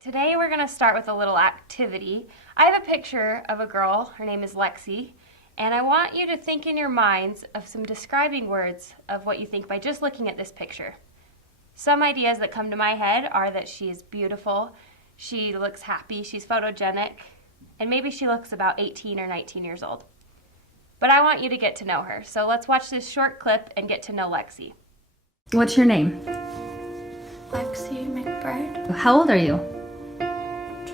Today we're going to start with a little activity. I have a picture of a girl, her name is Lexi, and I want you to think in your minds of some describing words of what you think by just looking at this picture. Some ideas that come to my head are that she is beautiful, she looks happy, she's photogenic, and maybe she looks about 18 or 19 years old. But I want you to get to know her, so let's watch this short clip and get to know Lexi. What's your name? Lexi McBride. How old are you?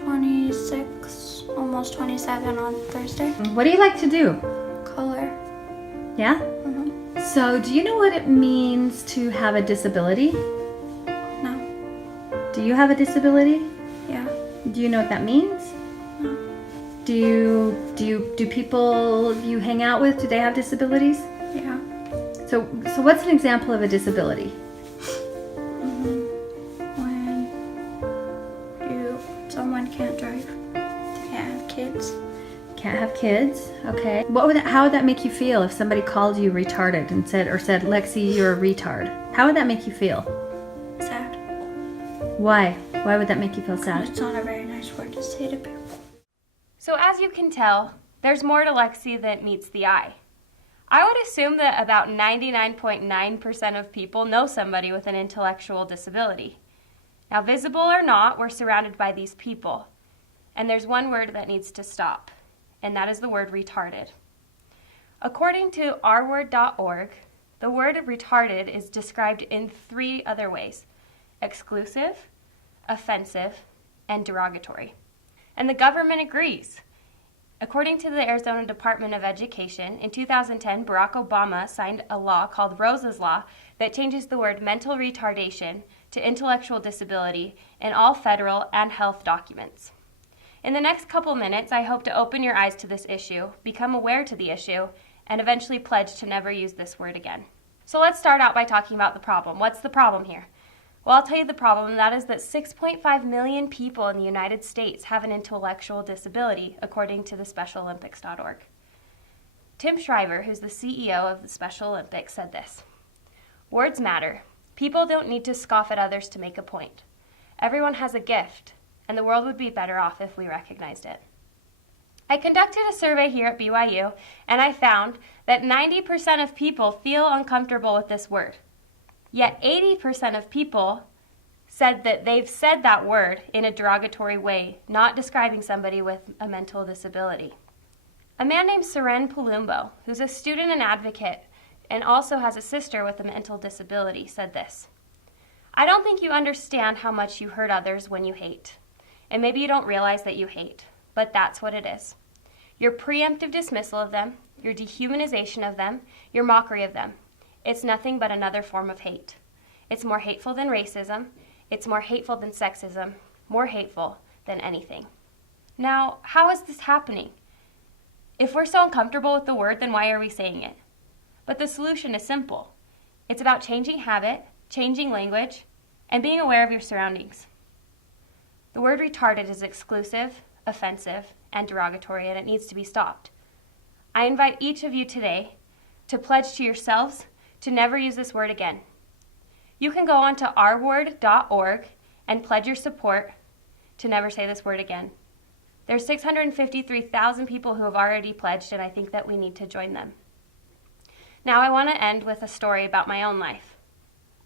26, almost 27 on Thursday. What do you like to do? Color. Yeah? So, do you know what it means to have a disability? No. Do you have a disability? Yeah. Do you know what that means? No. Do people you hang out with, do they have disabilities? Yeah. So what's an example of a disability? When someone can't drive, they can't have kids. Can't have kids. Okay. How would that make you feel if somebody called you retarded and said, Lexi, you're a retard? How would that make you feel? Sad. Why? Why would that make you feel sad? It's not a very nice word to say to people. So as you can tell, there's more to Lexi than meets the eye. I would assume that about 99.9% of people know somebody with an intellectual disability. Now, visible or not, we're surrounded by these people. And there's one word that needs to stop, and that is the word retarded. According to ourword.org, the word retarded is described in 3 other ways: exclusive, offensive, and derogatory. And the government agrees. According to the Arizona Department of Education, in 2010, Barack Obama signed a law called Rose's Law that changes the word mental retardation to intellectual disability in all federal and health documents. In the next couple minutes, I hope to open your eyes to this issue, become aware to the issue, and eventually pledge to never use this word again. So let's start out by talking about the problem. What's the problem here? Well, I'll tell you the problem, and that is that 6.5 million people in the United States have an intellectual disability, according to the SpecialOlympics.org. Tim Shriver, who's the CEO of the Special Olympics, said this: "Words matter. People don't need to scoff at others to make a point. Everyone has a gift, and the world would be better off if we recognized it." I conducted a survey here at BYU, and I found that 90% of people feel uncomfortable with this word. Yet 80% of people said that they've said that word in a derogatory way, not describing somebody with a mental disability. A man named Seren Palumbo, who's a student and advocate and also has a sister with a mental disability, said this: "I don't think you understand how much you hurt others when you hate. And maybe you don't realize that you hate, but that's what it is. Your preemptive dismissal of them, your dehumanization of them, your mockery of them. It's nothing but another form of hate. It's more hateful than racism. It's more hateful than sexism. More hateful than anything." Now, how is this happening? If we're so uncomfortable with the word, then why are we saying it? But the solution is simple. It's about changing habit, changing language, and being aware of your surroundings. The word retarded is exclusive, offensive, and derogatory, and it needs to be stopped. I invite each of you today to pledge to yourselves to never use this word again. You can go on to ourword.org and pledge your support to never say this word again. There's 653,000 people who have already pledged, and I think that we need to join them. Now I want to end with a story about my own life.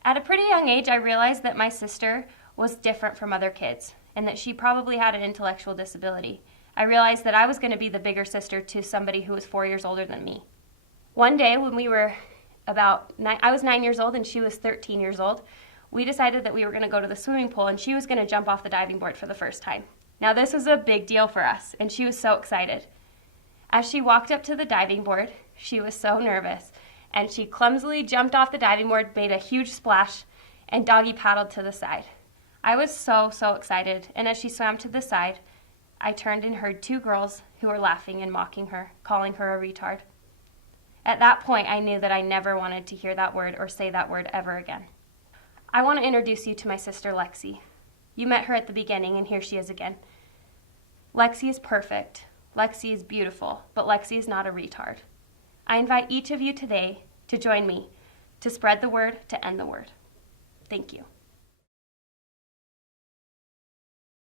At a pretty young age, I realized that my sister was different from other kids, and that she probably had an intellectual disability. I realized that I was going to be the bigger sister to somebody who was 4 years older than me. One day when we were I was 9 years old and she was 13 years old, we decided that we were going to go to the swimming pool and she was going to jump off the diving board for the first time. Now this was a big deal for us, and she was so excited. As she walked up to the diving board, she was so nervous, and she clumsily jumped off the diving board, made a huge splash, and doggy paddled to the side. I was so excited, and as she swam to the side, I turned and heard 2 girls who were laughing and mocking her, calling her a retard. At that point, I knew that I never wanted to hear that word or say that word ever again. I want to introduce you to my sister, Lexi. You met her at the beginning, and here she is again. Lexi is perfect. Lexi is beautiful, but Lexi is not a retard. I invite each of you today to join me to spread the word, to end the word. Thank you.